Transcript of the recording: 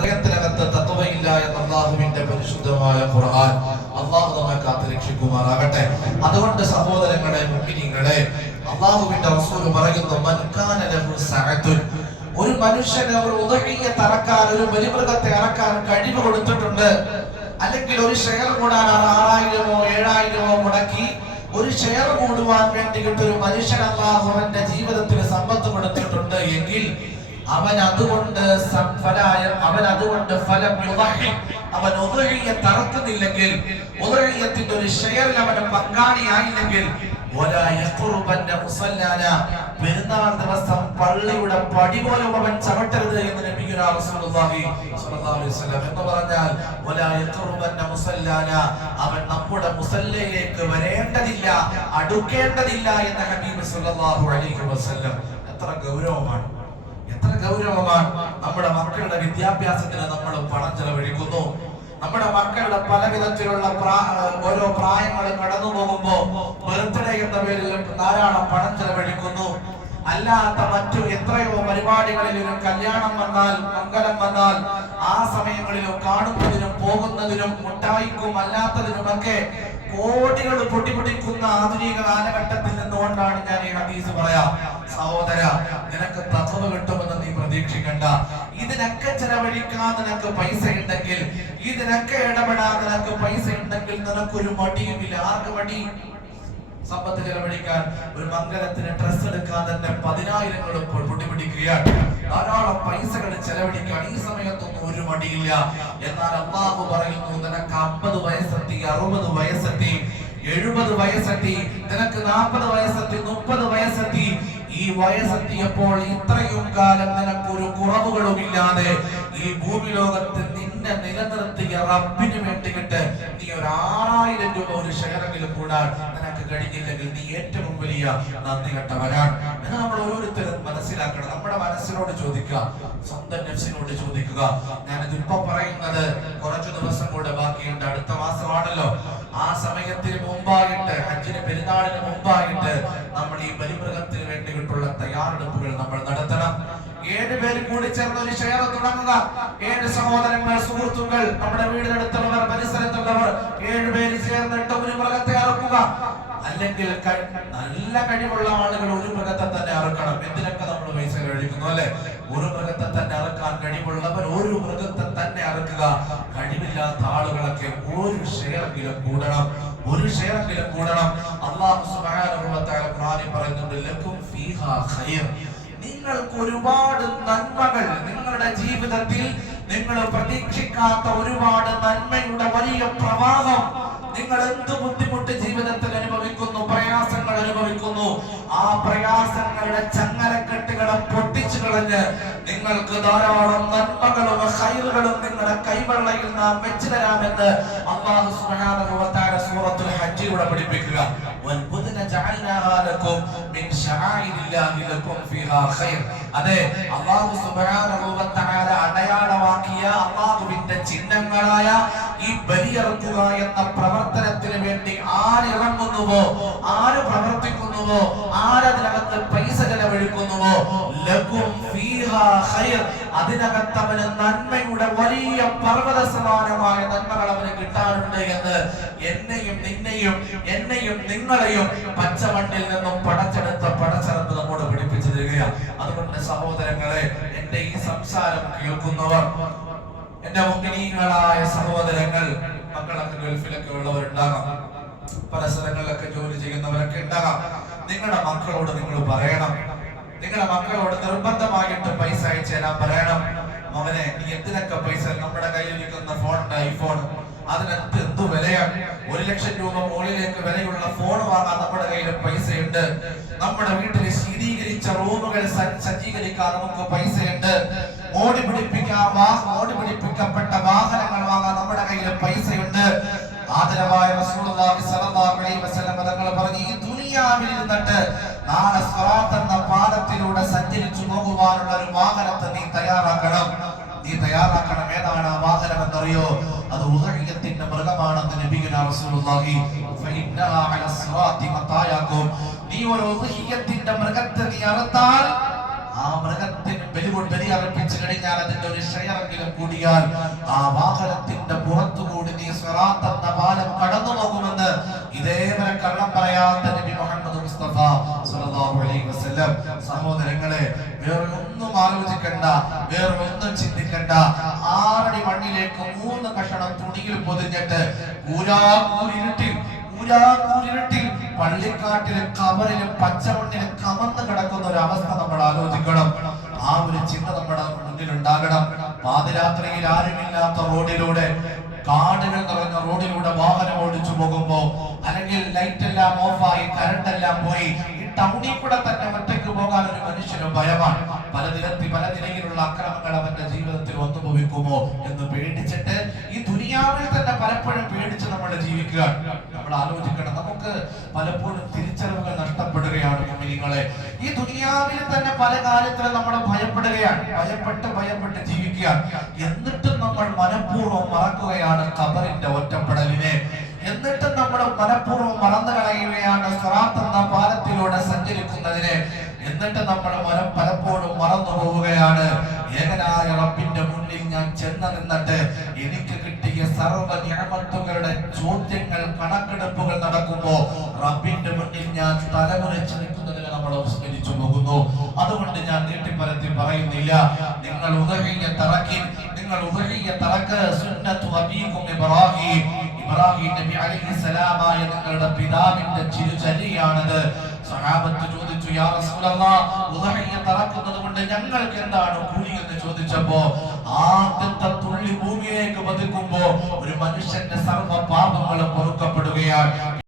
ഹൃദയത്തിനകത്ത് തത്വമില്ല എന്ന അള്ളാഹുവിന്റെ പരിശുദ്ധമായ ഖുർആൻ അള്ളാഹു നമ്മെ കാത്ത് രക്ഷിക്കുമാറാകട്ടെ. അതുകൊണ്ട് സഹോദരങ്ങളെ മുമ്പിനിങ്ങളെ അള്ളാഹുവിന്റെ റസൂൽ പറയുന്നു മൻ കാന ലഹു ഒരു മനുഷ്യന് ഒരു ഉദഹിയെ തറക്കാൻ ഒരു ബലിമൃഗത്തെ അറക്കാൻ കഴിവ് കൊടുത്തിട്ടുണ്ട്. അല്ലെങ്കിൽ ഒരു ഷെയർ കൂടാൻ ആറായിരമോ ഏഴായിരമോ മുടക്കി ഒരു ഷെയർ കൂടുവാൻ വേണ്ടിയിട്ട് ഒരു മനുഷ്യൻ അള്ളാഹു അവന്റെ ജീവിതത്തിൽ സമ്പത്ത് കൊടുത്തിട്ടുണ്ട് എങ്കിൽ അവൻ അതുകൊണ്ട് ഫലായ അവൻ അതുകൊണ്ട് ഫലം. അവൻ ഉദഹിയെ തറക്കുന്നില്ലെങ്കിൽ ഒതുഴിയത്തിന്റെ ഒരു ഷെയറിൽ അവന് പങ്കാളിയായില്ലെങ്കിൽ. പെരുന്നാൾ ദിവസം പള്ളിയുടെ പടി പോലും അവൻ ചവിട്ടരുത് എന്ന് എന്ന് പറഞ്ഞാൽ. അവൻ നമ്മുടെ മുസല്ലയിലേക്ക് വരേണ്ടതില്ല അടുക്കേണ്ടതില്ല എന്ന ഹബീബ് എത്ര ഗൗരവമാണ് എത്ര ഗൗരവമാണ് നമ്മുടെ മക്കളുടെ വിദ്യാഭ്യാസത്തിന് നമ്മൾ പണം ചെലവഴിക്കുന്നു. നമ്മുടെ മക്കളുടെ പല വിധത്തിലുള്ള ഓരോ പ്രായങ്ങൾ കടന്നു പോകുമ്പോ ബർത്ത്ഡേ എന്ന പേരിൽ ധാരാളം പണം ചെലവഴിക്കുന്നു. അല്ലാത്ത മറ്റു എത്രയോ പരിപാടികളിൽ ഒരു കല്യാണം വന്നാൽ മംഗലം വന്നാൽ ആ സമയങ്ങളിലും കാണുന്നതിനും പോകുന്നതിനും മുട്ടായിക്കും അല്ലാത്തതിനുമൊക്കെ കോടികൾ പൊട്ടിപ്പൊടിക്കുന്ന ആധുനിക കാലഘട്ടത്തിൽ നിന്നുകൊണ്ടാണ് ഞാൻ ഈ ഹദീസ് പറയാ സഹോദര നിനക്ക് തത്വ കിട്ടുമെന്ന് നീ പ്രതീക്ഷിക്കണ്ട. ഇതിനൊക്കെ ചെലവഴിക്കാൻ നിനക്ക് പൈസ ഉണ്ടെങ്കിൽ ഇതിനൊക്കെ ഇടപെടാൻ നിനക്ക് പൈസ ഉണ്ടെങ്കിൽ നിനക്കൊരു മടിയുമില്ല. ആർക്ക് മടി? സമ്പത്ത് ചെലവഴിക്കാൻ. ഒരു മംഗലത്തിന് ഡ്രസ് എടുക്കാൻ തന്നെ പതിനായിരങ്ങൾ ഇപ്പോൾ പൊട്ടിപ്പിടിക്കുകയാണ്. ധാരാളം പൈസകൾ ചെലവഴിക്കാൻ ഈ സമയത്തൊന്നും ഒരു മടിയില്ല. എന്നാൽ അള്ളാഹു പറയുന്നു നിനക്ക് അമ്പത് വയസ്സെത്തി അറുപത് വയസ്സെത്തി എഴുപത് വയസ്സെത്തി നിനക്ക് നാൽപ്പത് വയസ്സെത്തി മുപ്പത് വയസ്സെത്തി. ഈ വയസ്സെത്തിയപ്പോൾ ഇത്രയും കാലം നിനക്കൊരു കുറവുകളുമില്ലാതെ ഈ ഭൂമി ലോകത്ത് നിന്നെ നിലനിർത്തിയ റബ്ബിന് വേണ്ടിയിട്ട് നീ ഒരു ആറായിരം രൂപ ഒരു ഷെയറെങ്കിലും കൂടാൻ നിനക്ക് കഴിഞ്ഞില്ലെങ്കിൽ നീ ഏറ്റവും വലിയ നന്ദി കെട്ടവരാണ് എന്ന് നമ്മൾ ഓരോരുത്തരും മനസ്സിലാക്കണം. നമ്മുടെ മനസ്സിനോട് ചോദിക്കുക. സ്വന്തം നെഫ്സിനോട് ചോദിക്കുക. ഞാനിത് ഇപ്പൊ പറയുന്നത് കുറച്ചു ദിവസം കൂടെ ബാക്കിയുണ്ട്. അടുത്ത മാസമാണല്ലോ. ആ സമയത്തിന് മുമ്പായിട്ട് ഹജ്ജിന് പെരുന്നാളിന് മുമ്പായിട്ട് നമ്മൾ ഈ ബലിമൃഗത്തിന് ഏഴ് പേര് കൂടി ചേർന്ന് ഒരു ഷെയർ തുടങ്ങുക. ഏഴ് സഹോദരങ്ങൾ സുഹൃത്തുക്കൾ നമ്മുടെ വീടിനടുത്തുള്ളവർ പരിസരത്തുള്ളവർ ഏഴ് പേര് ചേർന്നിട്ട് ഒരു മൃഗത്തെ അറക്കുക. അല്ലെങ്കിൽ നല്ല കഴിവുള്ള ആളുകൾ ഒരു മൃഗത്തെ തന്നെ അറക്കണം. എന്തിനൊക്കെ നമ്മൾ പൈസ കഴിക്കുന്നു അല്ലെ? ഒരു മൃഗത്തെ തന്നെ അറക്കാൻ കഴിവുള്ളവർ ഒരു മൃഗത്തെ തന്നെ അറക്കുക. കഴിവില്ലാത്ത ആളുകളൊക്കെ ഒരു ഷെയറെങ്കിലും കൂടണം. ഒരു ഷെയറെങ്കിലും കൂടണം. അള്ളാഹു സുബ്ഹാനഹു വ തആല പറയുന്നുണ്ട് ലക്കും ഫീഹാ ഖൈർ. നിങ്ങൾക്ക് ഒരുപാട് നന്മകൾ നിങ്ങളുടെ ജീവിതത്തിൽ. നിങ്ങൾ പ്രതീക്ഷിക്കാത്ത ഒരുപാട് നന്മയുടെ വലിയ പ്രവാഹം നിങ്ങൾ എന്ത് ബുദ്ധിമുട്ട് ജീവിതത്തിൽ അനുഭവിക്കുന്നു? പ്രയാസങ്ങൾ അനുഭവിക്കുന്നു. ആ പ്രയാസങ്ങളുടെ ചങ്ങലക്കെട്ടുകളെ പൊട്ടിച്ചു കളഞ്ഞ് നിങ്ങൾക്ക് ധാരാളം നന്മകളും ഹൈറുകളും നിങ്ങളുടെ കൈവെള്ളയിൽ നാം വെച്ചു തരാമെന്ന് അള്ളാഹു സുബ്ഹാനഹു വ തആല സൂറത്തുൽ ഹജ്ജിലൂടെ പഠിപ്പിക്കുക. വൽബുദ്ന ജഅൽനാഹാ ലക്കും മിൻ ശആഇരില്ലാഹി ലക്കും ഫീഹാ ഖൈർ. അതെ അല്ലാഹു സുബ്ഹാനഹു വ തആല അടയാളമാക്കിയ അല്ലാഹുവിന്റെ ചിഹ്നങ്ങളായ ഈ ബലിയിറക്കുക എന്ന പ്രവർത്തനത്തിന് വേണ്ടി ആര് ഇറങ്ങുന്നുവോ ആര് പ്രവർത്തിക്കുന്നുവോ? ആരതിനകത്ത് പൈസ ചെലവഴിക്കുന്നുവോ? ഖൈർ. അതിനകത്ത് അവന് നന്മയുടെ വലിയ പർവത സമാനമായ നന്മകൾ അവന് കിട്ടാറുണ്ട് എന്ന് എന്നെയും നിന്നെയും എന്നെയും നിങ്ങളെയും പച്ചമണ്ണിൽ നിന്നും പടച്ചെടുത്ത പടച്ചെടുത്ത് നമ്മോട് പഠിപ്പിച്ചു തരികയാണ്. അതുകൊണ്ട് സഹോദരങ്ങളെ എന്റെ ഈ സംസാരം കേൾക്കുന്നവർ എന്റെ മുഗ്നീകളായ സഹോദരങ്ങൾ മക്കളൊക്കെ ഗൾഫിലൊക്കെ ഉള്ളവരുണ്ടാകാം. പല സ്ഥലങ്ങളിലൊക്കെ ജോലി ചെയ്യുന്നവരൊക്കെ ഉണ്ടാകാം. നിങ്ങളുടെ മക്കളോട് നിങ്ങൾ പറയണം. നിങ്ങളുടെ മക്കളോട് നിർബന്ധമായിട്ട് പൈസ അയച്ചു തരാൻ പറയണം. മകനെ നീ എന്തിനൊക്കെ പൈസ നമ്മുടെ കയ്യിലിരിക്കുന്ന ഫോൺ ഐഫോൺ അതിനകത്ത് എന്തു വിലയാണ് ഒരു ലക്ഷം രൂപ മുകളിലേക്ക് വിലയുള്ള ഫോൺ വാങ്ങാൻ നമ്മുടെ കയ്യിൽ പൈസയുണ്ട്. നമ്മുടെ വീട്ടിൽ ശീതീകരിച്ച റൂമുകൾ സജ്ജീകരിക്കാൻ നമുക്ക് പൈസയുണ്ട്. ഓടി ഓടിപിടിപ്പിക്കപ്പെട്ട വാഹനങ്ങൾ വാങ്ങാൻ നമ്മുടെ കയ്യിൽ പൈസയുണ്ട്. ആദരവായ റസൂലുള്ളാഹി സ്വല്ലല്ലാഹു അലൈഹി വസല്ലം തങ്ങൾ പറഞ്ഞു ഈ ദുനിയാവിൽ നിന്നിട്ട് നാളെ സ്വറാത്ത് എന്ന പാദത്തിലൂടെ സഞ്ചരിച്ചു പോകുവാനുള്ള ഒരു വാഹനത്തെ നീ തയ്യാറാക്കണം. നീ തയ്യാറാക്കണം ഏതാണ് ആ വാഹനം എന്നറിയോ അത് ഉദഹിയത്തിന്റെ മൃഗമാണെന്ന് നബിഗുന റസൂലുള്ളാഹി ഫഇന്നഹാ അല സിറാത്തി മതായാകും നീ ഒരു ഉദഹിയത്തിന്റെ മൃഗത്തെ നീ അറുത്താൽ മൃഗത്തിന് ബലി കൊണ്ട് ബലി അർപ്പിച്ചു കഴിഞ്ഞാൽ അതിന്റെ ഒരു ഷെയറെങ്കിലും കൂടിയാൽ ആ വാഹനത്തിന്റെ പുറത്തുകൂടി നീ സിറാത്ത് എന്ന പാലം കടന്നു പോകുമെന്ന് ഇതേവരെ കള്ളം പറയാത്ത നബി മുഹമ്മദ് മുസ്തഫ സല്ലല്ലാഹു അലൈഹി വസല്ലം. സഹോദരങ്ങളെ വേറെ ഒന്നും ആലോചിക്കണ്ട വേറെ ഒന്നും ചിന്തിക്കണ്ട. ആറടി മണ്ണിലേക്ക് മൂന്ന് കഷണം തുണിയിൽ പൊതിഞ്ഞിട്ട് ഊരാകൂരിരുട്ടിൽ ഊരാകൂരിരുട്ടിൽ പള്ളിക്കാട്ടിലും കബറിലും പച്ചമണ്ണിലും കമന്ന് കിടക്കുന്ന ഒരു അവസ്ഥ നമ്മൾ ആലോചിക്കണം. ആ ഒരു ചിന്ത നമ്മുടെ മുന്നിൽ ഉണ്ടാകണം പാതിരാത്രിയിൽ ആരുമില്ലാത്ത റോഡിലൂടെ കാടുകൾ നിറഞ്ഞ റോഡിലൂടെ വാഹനം ഓടിച്ചു പോകുമ്പോ അല്ലെങ്കിൽ ലൈറ്റ് എല്ലാം ഓഫായി കറണ്ട് എല്ലാം പോയി ഈ ടൗണിൽ കൂടെ തന്നെ ഒറ്റയ്ക്ക് പോകാൻ ഒരു മനുഷ്യന് ഭയമാണ്. പല നിരത്തി പല നിലയിലുള്ള അക്രമങ്ങൾ അവന്റെ ജീവിതത്തിൽ വന്നു എന്ന് പേടിച്ചിട്ട് ഈ ദുനിയാവിൽ തന്നെ പലപ്പോഴും പേടിച്ച് നമ്മൾ ജീവിക്കുക നമ്മൾ ആലോചിക്കണം നമുക്ക് പലപ്പോഴും തിരിച്ചറിവുകൾ നഷ്ടപ്പെടുകയാണ് കുഞ്ഞുങ്ങളെ ഈ ദുനിയാവിൽ തന്നെ പല കാര്യത്തിലും നമ്മൾ ഭയപ്പെടുകയാണ്. ഭയപ്പെട്ട് ഭയപ്പെട്ട് ജീവിക്കുക എന്നിട്ടും നമ്മൾ മനഃപൂർവം മറക്കുകയാണ് ഖബറിന്റെ ഒറ്റപ്പെടലിനെ. എന്നിട്ടും നമ്മൾ മനഃപൂർവം മറന്നു കളയുകയാണ് സ്വറാത്ത് എന്ന പാലത്തിലൂടെ സഞ്ചരിക്കുന്നതിനെ. എന്നിട്ട് നമ്മൾ മനം പലപ്പോഴും മറന്നു പോവുകയാണ് ഏകനായ റബ്ബിന്റെ മുന്നിൽ ഞാൻ ചെന്ന് നിന്നിട്ട് എനിക്ക് കിട്ടിയ സർവ നിയമത്തുകളുടെ ചോദ്യങ്ങൾ കണക്കെടുപ്പുകൾ നടക്കുമ്പോ റബ്ബിന്റെ മുന്നിൽ ഞാൻ തലമുറച്ച് നിൽക്കുന്നതിനെ നമ്മൾ സ്മരിച്ചു പോകുന്നു. അതുകൊണ്ട് ഞാൻ നീട്ടിപ്പരത്തി പറയുന്നില്ല. നിങ്ങൾ ഉദഹിയ തറക്കി നിങ്ങൾ ഉദഹിയ തറക്ക് സുന്നത്തു അബീകും ഇബ്രാഹിം. ഇബ്രാഹിം നബി അലൈഹി സലാമായ നിങ്ങളുടെ പിതാവിന്റെ ചിരുചര്യയാണത് സഹാബത്ത് ചോദിച്ചു യാ റസൂലല്ലാഹ് ഉദഹിയ തറക്കുന്നത് കൊണ്ട് ഞങ്ങൾക്ക് എന്താണ് കൂലി? എന്ന് ചോദിച്ചപ്പോ ആദ്യത്തെ തുള്ളി ഭൂമിയിലേക്ക് പതിക്കുമ്പോ ഒരു മനുഷ്യന്റെ സർവ പാപങ്ങളും പൊറുക്കപ്പെടുകയാണ്.